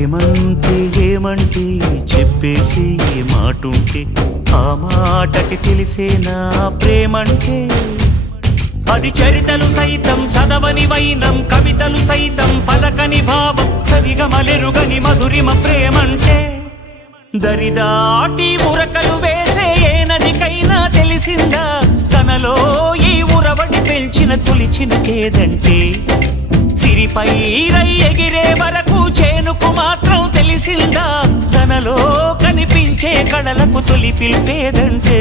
ఏమంటే ఏమంటే చెప్పేసి ఏ మాటుంటే ఆ మాటకి తెలిసేనా ప్రేమంటే. అది చరితలు సైతం చదవని వైనం, కవితలు సైతం పలకని భావం, సరిగమలెరుగని మధురిమ ప్రేమంటే. దరిదాటి ఉరకలు వేసే ఏ నదికైనా తెలిసిందా తనలో ఈ ఉరవడి పెంచిన తొలిచిన కేదంటే. సిరిపై రై ఎగిరే వరకు చేనుకు మాత్రం తెలిసిందా తనలో కనిపించే కళలకు తొలి పిలిపేదంటే.